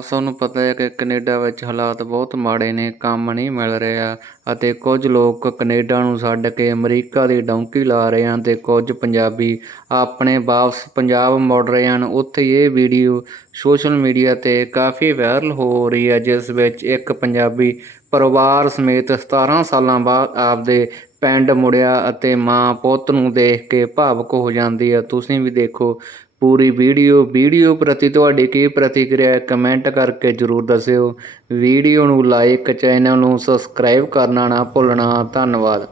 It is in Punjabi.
ਸਾਨੂੰ ਪਤਾ ਹੈ ਕਿ ਕਨੇਡਾ ਵਿੱਚ ਹਾਲਾਤ ਬਹੁਤ ਮਾੜੇ ਨੇ, ਕੰਮ ਨਹੀਂ ਮਿਲ ਰਿਹਾ ਅਤੇ ਕੁਝ ਲੋਕ ਕਨੇਡਾ ਨੂੰ ਛੱਡ ਕੇ ਅਮਰੀਕਾ ਦੀ ਡੌਂਕੀ ਲਾ ਰਹੇ ਹਨ ਅਤੇ ਕੁਝ ਪੰਜਾਬੀ ਆਪਣੇ ਵਾਪਸ ਪੰਜਾਬ ਮੁੜ ਰਹੇ ਹਨ। ਉੱਥੇ ਇਹ ਵੀਡੀਓ ਸੋਸ਼ਲ ਮੀਡੀਆ 'ਤੇ ਕਾਫੀ ਵਾਇਰਲ ਹੋ ਰਹੀ ਹੈ, ਜਿਸ ਵਿੱਚ ਇੱਕ ਪੰਜਾਬੀ ਪਰਿਵਾਰ ਸਮੇਤ 17 ਸਾਲਾਂ ਬਾਅਦ ਆਪਦੇ ਪਿੰਡ ਮੁੜਿਆ ਅਤੇ ਮਾਂ ਪੁੱਤ ਨੂੰ ਦੇਖ ਕੇ ਭਾਵੁਕ ਹੋ ਜਾਂਦੀ ਹੈ। ਤੁਸੀਂ ਵੀ ਦੇਖੋ ਪੂਰੀ ਵੀਡੀਓ ਪ੍ਰਤੀ ਤੁਹਾਡੀ ਕੀ ਪ੍ਰਤੀਕਿਰਿਆ ਹੈ, ਕਮੈਂਟ ਕਰਕੇ ਜ਼ਰੂਰ ਦੱਸਿਓ। ਵੀਡੀਓ ਨੂੰ ਲਾਈਕ, ਚੈਨਲ ਨੂੰ ਸਬਸਕ੍ਰਾਈਬ ਕਰਨਾ ਨਾ ਭੁੱਲਣਾ। ਧੰਨਵਾਦ।